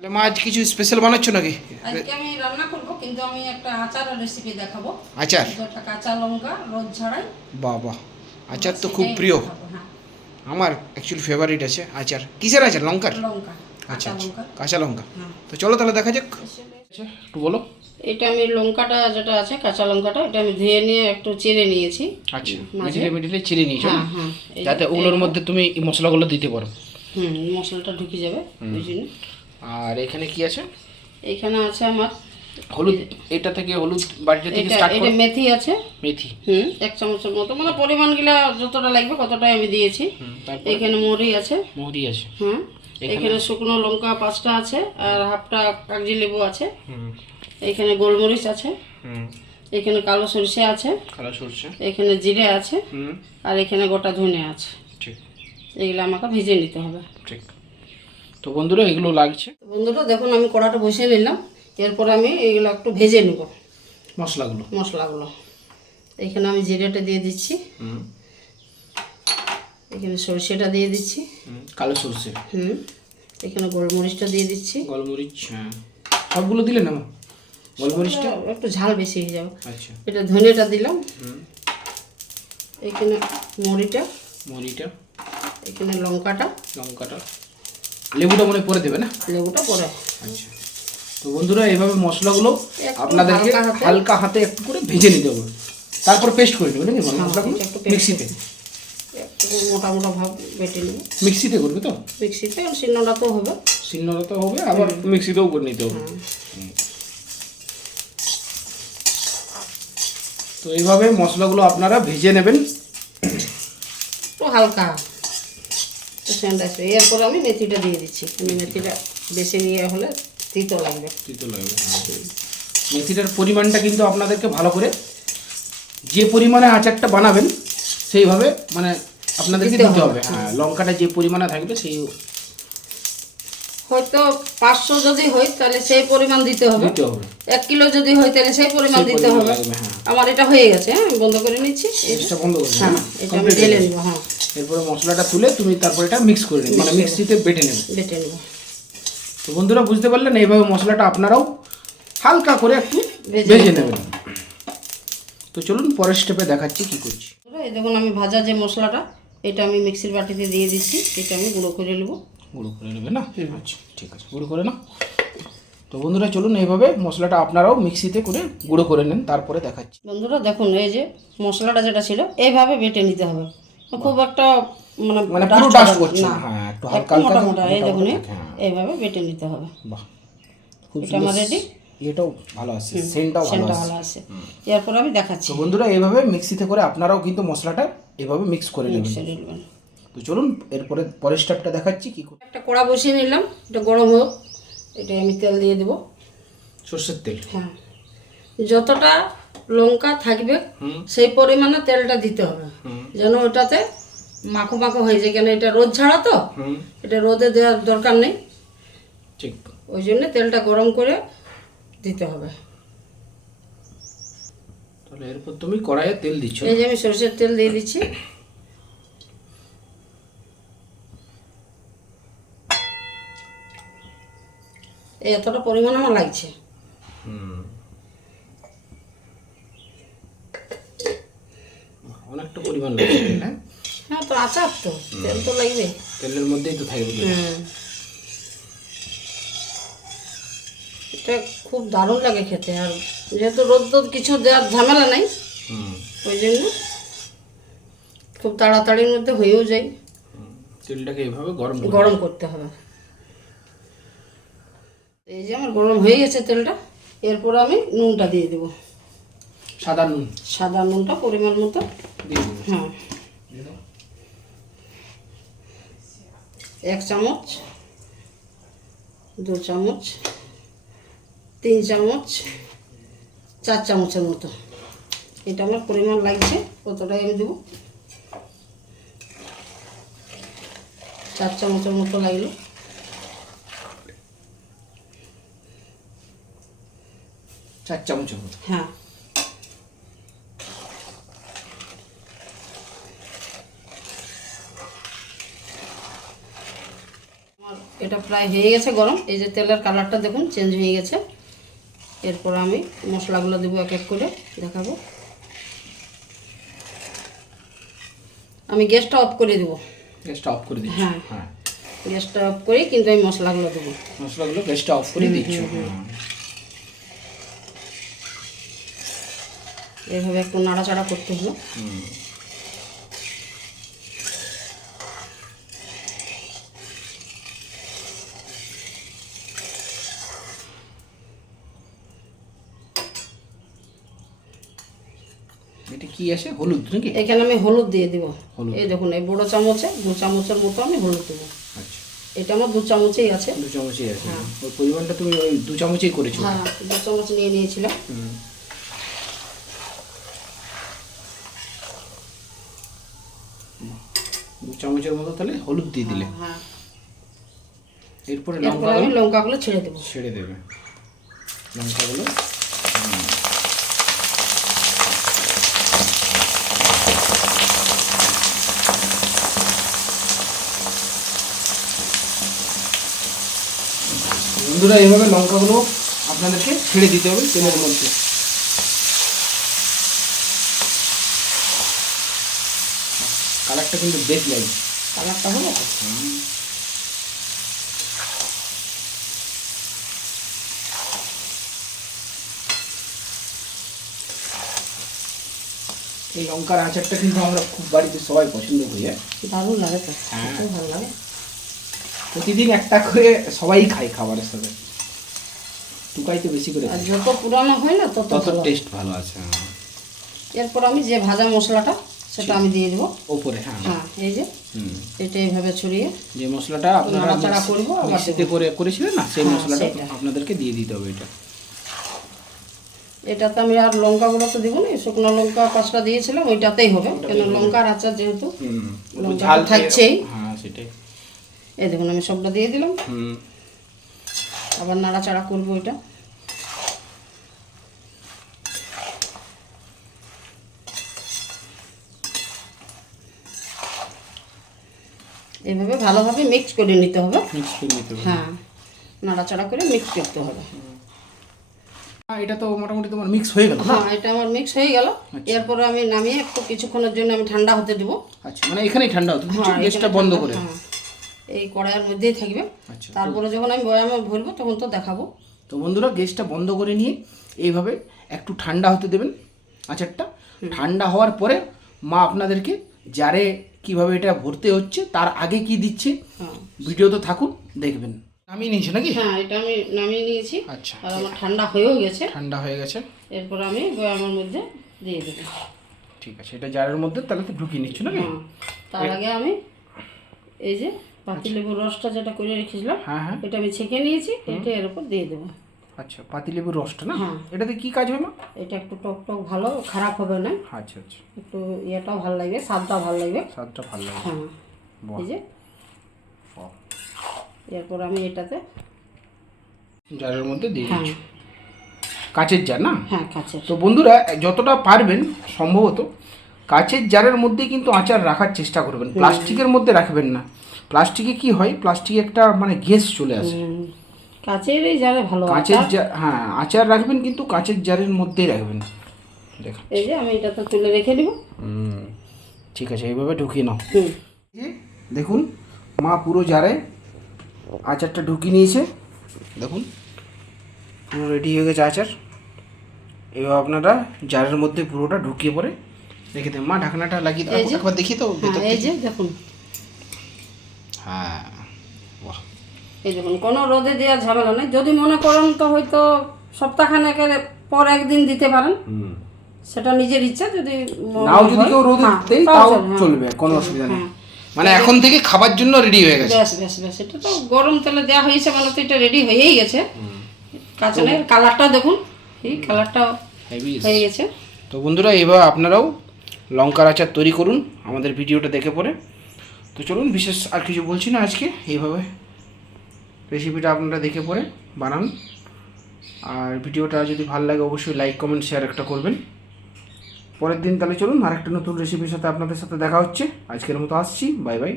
তাহলে মা আজ কিছু স্পেশাল বানাচ্ছ নাকি? আজকে আমি রান্না করব কিন্তু আমি একটা আচারের রেসিপি দেখাবো। আচার? দুটা কাঁচা লঙ্কা রোদ ছাড়াই বাবা আচার তো খুব প্রিয়। হ্যাঁ। আমার অ্যাকচুয়ালি ফেভারিট আছে আচার। কিসের আচার? লঙ্কার? লঙ্কা আচ্ছা কাঁচা আচ্ছা লঙ্কা। কাঁচা লঙ্কা। হ্যাঁ। তো চলো তাহলে দেখা যাক। আচ্ছা একটু বলো। এটা আমি লঙ্কাটা যেটা আছে কাঁচা লঙ্কাটা এটা আমি ধুয়ে নিয়ে একটু চিড়ে নিয়েছি। আচ্ছা? মিডিলে মিডিলে চিড়ে নিয়েছো হ্যাঁ যাতে ওগুলোর মধ্যে তুমি মশলাগুলো দিতে পারো। হুম মশলাটা ঢুকে যাবে ওই জন্য। আর এখানে কি আছে? এইখানে আছে আমার হলুদ এটা থেকে হলুদ বাড়িটা থেকে স্টার্ট এটা মেথি আছে। মেথি। হুম এক চামচের মতো। মানে পরিমাণ পরিমাণগুলা যতটা লাগবে ততটাই আমি দিয়েছি। এখানে মরি আছে। মৌরি আছে। হ্যাঁ এখানে- এখানে শুকনো লঙ্কা পাঁচটা আছে আর হাফটা কাগজি লেবু আছে। হুম। এখানে গোলমরিচ আছে। হুম। এখানে কালো সরষে আছে। কালো সরষে। এখানে জিরে আছে। হুম। আর এখানে গোটা ধনে আছে। ঠিক। এগুলো আমাকে ভেজে নিতে হবে। ঠিক। তো বন্ধুরা এগুলো লাগছে। বন্ধুরা দেখুন আমি কড়াটা বসিয়ে নিলাম। এরপর আমি এগুলো একটু ভেজে নেব। মশলাগুলো। মশলাগুলো। এখানে আমি জিরেটা দিয়ে দিচ্ছি। হুম। এখানে সরষেটা দিয়ে দিচ্ছি। কালো সরষে। হুম এখানে গোলমরিচটা দিয়ে দিচ্ছি। গোলমরিচ হ্যাঁ। সবগুলো দিলে না গোলমরিচটা? একটু ঝাল বেশি হয়ে যাবে। আচ্ছা। এটা ধনেটা দিলাম। এখানে মরিটা। মরিটা। এখানে লঙ্কাটা। লঙ্কাটা। লেবুটা মনে পরে দেবে না? লেবুটা পরে। আচ্ছা। তো বন্ধুরা এইভাবে মশলাগুলো আপনাদেরকে হালকা হাতে- একটু করে ভেজে নিতে হবে। তারপর পেস্ট করে নেবে নাকি হ্যাঁ, মশলাগুলো মিক্সিতে মোটা মোটা ভাব বেটে নেব। মিক্সিতে করবে তো? মিক্সিতে আর শিলনোড়া তো হবে। শিলনোড়া তো হবে আবার মিক্সিতেও করে নিতে হবে। তো এইভাবে মশলাগুলো আপনারা ভেজে নেবেন। একটু হালকা। সেন্ট আসবে। এরপর আমি মেথিটা দিয়ে দিচ্ছি। মেথিটা বেশি নিয়ে হলে তিতো লাগবে। তিতো লাগবে হ্যাঁ। মেথিটার পরিমাণটা কিন্তু আপনাদেরকে ভালো করে যে পরিমাণে আচারটা বানাবেন সেইভাবে মানে আপনাদেরকে দিতে হবে। হ্যাঁ লঙ্কাটা যে পরিমাণে থাকবে সেই হয়তো পাঁচশো যদি হয় তাহলে সেই পরিমাণ দিতে হবে। এক কিলো যদি হয় তাহলে সেই পরিমাণ দিতে হবে। হ্যাঁ। আমার এটা হয়ে গেছে হ্যাঁ আমি বন্ধ করে নিচ্ছি। এই বন্ধ করে হ্যাঁ এটা আমি ঢেলে নেব হ্যাঁ। এরপরে মশলাটা তুলে তুমি তারপর এটা মিক্স করে নেবে মানে মিক্সিতে বেটে নেবে। বেটে নেব। তো বন্ধুরা বুঝতে পারলেন এইভাবে মশলাটা আপনারাও হালকা করে একটু ভেজে নেবেন। তো চলুন পরের স্টেপে দেখাচ্ছি কি করছি। এই দেখুন আমি ভাজা যে মশলাটা এটা আমি মিক্সির বাটিতে দিয়ে দিচ্ছি এটা আমি গুঁড়ো করে নেব। গুঁড়ো করে নেবে না? আচ্ছা ঠিক আছে গুঁড়ো করে না তো বন্ধুরা চলুন এইভাবে মশলাটা আপনারাও মিক্সিতে করে গুঁড়ো করে নেন তারপরে দেখাচ্ছি। বন্ধুরা দেখুন এই যে মশলাটা যেটা ছিল এইভাবে বেটে নিতে হবে। খুব একটা মানে মানে পুরো ডাস্ট করছে না। হ্যাঁ একটু হালকা হালকা মোটা মোটা এই দেখুন হ্যাঁ। এইভাবে বেটে নিতে হবে। বাহ খুব এটা আমার ready? এটাও ভালো আছে সেন্টটাও ভালো আছে। ভালো আছে। এরপর আমি দেখাচ্ছি। তো বন্ধুরা এইভাবে মিক্সিতে করে আপনারাও কিন্তু মশলাটা এভাবে মিক্স করে নেবেন। তো চলুন এরপরে পরের স্টেপটা দেখাচ্ছি কি করে একটা কড়া বসিয়ে নিলাম এটা গরম হোক এটা আমি তেল দিয়ে দেবো। সর্ষের তেল। হ্যাঁ। যতটা লঙ্কা থাকবে সেই পরিমাণে তেলটা দিতে হবে। যেন ওটাতে মাখো মাখো হয়ে যায় কেন এটা রোদ ছাড়া তো? এটা রোদে দেওয়ার দরকার নেই। ঠিক। ওই জন্য তেলটা গরম করে দিতে হবে। তাহলে এরপর তুমি কড়াইয়ে তেল দিচ্ছ এই যে আমি সরষের তেল দিয়ে দিচ্ছি। এতটা পরিমাণ আমার লাগছে। অনেকটা পরিমাণ লাগছে তেল হ্যাঁ তো আচার তো তেল তো লাগবে। তেলের মধ্যেই তো থাকবে। এটা খুব দারুণ লাগে খেতে আর যেহেতু রোদ টোদ কিছু দেওয়ার ঝামেলা নাই ওই জন্য খুব তাড়াতাড়ির মধ্যে হয়েও যায়। তেলটাকে এভাবে গরম গরম করতে হবে। এই যে আমার গরম হয়ে গেছে তেলটা এরপর আমি নুনটা দিয়ে দেবো। সাদা নুন। সাদা নুনটা পরিমাণ মতো হ্যাঁ। এক চামচ দু চামচ তিন চামচ চার চামচের মতো। এটা আমার পরিমাণ লাগছে কতটাই আমি দেবো। চার চামচের মতো লাগল। চার চামচের মতো? হ্যাঁ আমার এটা প্রায় হয়ে গেছে গরম। এই যে তেলের কালারটা দেখুন চেঞ্জ হয়ে গেছে। এরপর আমি মশলাগুলো দেবো এক এক করে দেখাবো। আমি গ্যাসটা অফ করে দেবো। গ্যাসটা অফ করে দিচ্ছি হ্যাঁ। হ্যাঁ। গ্যাসটা অফ করেই কিন্তু আমি মশলাগুলো দেবো। মশলাগুলো গ্যাসটা অফ করে দিচ্ছি। এইভাবে একটু নাড়াচাড়া করতে হলো কি আছে হলুদ নাকি? এখানে আমি হলুদ দিয়ে দিব। এই দেখুন এই বড় চামচে দু চামচের মতো আমি হলুদ দেবো। আচ্ছা। এটা আমার দু চামচেই আছে। দু চামচই আছে। ওই পরিমাণটা তুমি ওই দু চামচই করেছ। হ্যাঁ দু চামচ নিয়ে নিয়েছিলাম। দু চামচের মতো তাহলে হলুদ দিয়ে দিলে। হ্যাঁ এরপরে এরপর লঙ্কা লঙ্কাগুলো ছেড়ে দেবো। ছেড়ে দেবে। লঙ্কাগুলো বন্ধুরা এইভাবে লঙ্কাগুলো আপনাদেরকে ছেড়ে দিতে হবে তেলের মধ্যে কালারটা কিন্তু বেশ লাগে কালারটা হলো এই লঙ্কার আচারটা কিন্তু আমরা খুব বাড়িতে সবাই পছন্দ করি হ্যাঁ। দারুণ লাগে তো হ্যাঁ। ভালো লাগে প্রতিদিন একটা করে সবাই খায় খাবারের সাথে। টুকাই তো বেশি করে আর যত পুরানো হয় না তত তত টেস্ট ভালো আছে হ্যাঁ। এরপর আমি যে ভাজা মশলাটা সেটা আমি দিয়ে দেবো। ওপরে হ্যাঁ। হ্যাঁ এই যে এটা এইভাবে ছড়িয়ে যে মশলাটা আপনারা নাড়াচাড়া করব, মিক্সিতে করে করেছিলেন না? সেই হ্যাঁ, মশলাটা আপনাদেরকে দিয়ে দিতে হবে এটা। এটাতে আমি আর লঙ্কা গুঁড়ো তো দিব না শুকনো লঙ্কা পাঁচটা দিয়েছিলাম ওইটাতেই হবে। কেন লঙ্কার আচার যেহেতু হুম। ঝাল থাকছেই। হ্যাঁ সেটাই। এই দেখুন আমি সবটা দিয়ে দিলাম। হুম। আবার নাড়াচাড়া করব এটা। এইভাবে ভালোভাবে মিক্স করে নিতে হবে। মিক্স করে নিতে হবে। হ্যাঁ নাড়াচাড়া করে মিক্স করতে হবে। হ্যাঁ, এটা তো মোটামুটি তোমার মিক্স হয়ে গেল হ্যাঁ এটা আমার মিক্স হয়ে গেল। এরপরে আমি নামিয়ে একটু কিছুক্ষণের জন্য আমি ঠান্ডা হতে দেবো। আচ্ছা মানে এখানেই ঠান্ডা হতো হ্যাঁ, গ্যাসটা বন্ধ করে। হ্যাঁ। এই কড়াইয়ের মধ্যেই থাকবে। আচ্ছা তারপরে যখন আমি বয়ামে ভরবো তখন তো দেখাবো। তো বন্ধুরা গ্যাসটা বন্ধ করে নিয়ে এইভাবে একটু ঠান্ডা হতে দেবেন আচারটা। ঠান্ডা হওয়ার পরে মা আপনাদেরকে জারে কীভাবে এটা ভরতে হচ্ছে তার আগে কি দিচ্ছে হ্যাঁ। ভিডিও তো থাকুন দেখবেন। নামিয়ে নিয়েছে নাকি? হ্যাঁ এটা আমি নামিয়ে নিয়েছি। আচ্ছা আর আমার ঠান্ডা হয়েও গেছে। ঠান্ডা হয়ে গেছে। এরপর আমি বয়ামের মধ্যে দিয়ে দেবো। ঠিক আছে এটা জারের মধ্যে তাহলে তো ঢুকিয়ে নিচ্ছ নাকি? হ্যাঁ তার আগে আমি এই যে পাতিলেবুর রসটা যেটা করে রেখেছিলাম হ্যাঁ হ্যাঁ। এটা আমি ছেঁকে নিয়েছি এটা এর উপর দিয়ে দেবো। আচ্ছা পাতিলেবুর রসটা না? হ্যাঁ। এটাতে কি কাজ হবে মা? এটা একটু টক টক ভালো খারাপ হবে না। আচ্ছা আচ্ছা। একটু ইয়েটাও ভালো লাগবে স্বাদটা ভালো লাগবে। স্বাদটা ভালো লাগে হ্যাঁ। এই যে। এরপর আমি এটাতে জারের মধ্যে দিয়ে হ্যাঁ। দিচ্ছি। কাচের জার না? হ্যাঁ কাছের তো বন্ধুরা যতটা পারবেন সম্ভবত কাচের জারের মধ্যে কিন্তু আচার রাখার চেষ্টা করবেন। প্লাস্টিকের মধ্যে রাখবেন না। প্লাস্টিকে কি হয়? প্লাস্টিকে একটা মানে গ্যাস চলে আসে। হুম, কাচের জারে ভালো কাঁচের। হ্যাঁ আচার রাখবেন কিন্তু কাঁচের জারের মধ্যেই রাখবেন। দেখুন। এই যে আমি এটাতে তুলে রেখে দিব। হুম, ঠিক আছে এইভাবে ঢুকিয়ে নাও। দেখুন মা পুরো জারে আচারটা ঢুকিয়ে নিয়েছে। দেখুন পুরো রেডি হয়ে গেছে আচার। এবার আপনারা জারের মধ্যে পুরোটা ঢুকিয়ে পরে রেখে দেন মা ঢাকনাটা লাগিয়ে একবার দেখি তো হ্যাঁ এই যে দেখুন। হ্যাঁ বাহ। এই দেখুন কোনো রোদে দেওয়ার ঝামেলা নেই। যদি মনে করেন তো হয়তো সপ্তাহখানেকের পর একদিন দিতে পারেন। সেটা নিজের ইচ্ছা যদি নাও যদি কেউ রোদে হ্যাঁ, দেয় তাও হ্যাঁ। চলবে কোনো অসুবিধা নেই। হ্যাঁ। মানে এখন থেকে খাবার জন্য রেডি হয়ে গেছে। ব্যাস ব্যাস ব্যাস এটা তো গরম তেলে দেওয়া হয়েছে মানে তো এটা রেডি হয়েই গেছে। কাঁচানের কালারটা দেখুন। এই কালারটা হয়ে গেছে। তো বন্ধুরা এবার আপনারাও লঙ্কার আচার তৈরি করুন। আমাদের ভিডিওটা দেখে পরে তো চলুন বিশেষ আর কিছু বলছি না আজকে, এইভাবে। রেসিপিটা আপনারা দেখে পরে বানান। আর ভিডিওটা যদি ভালো লাগে অবশ্যই লাইক কমেন্ট শেয়ার একটা করবেন। পরের দিন তাহলে চলুন আরেকটা নতুন রেসিপির সাথে আপনাদের সাথে দেখা হচ্ছে। আজকের মতো আসছি বাই বাই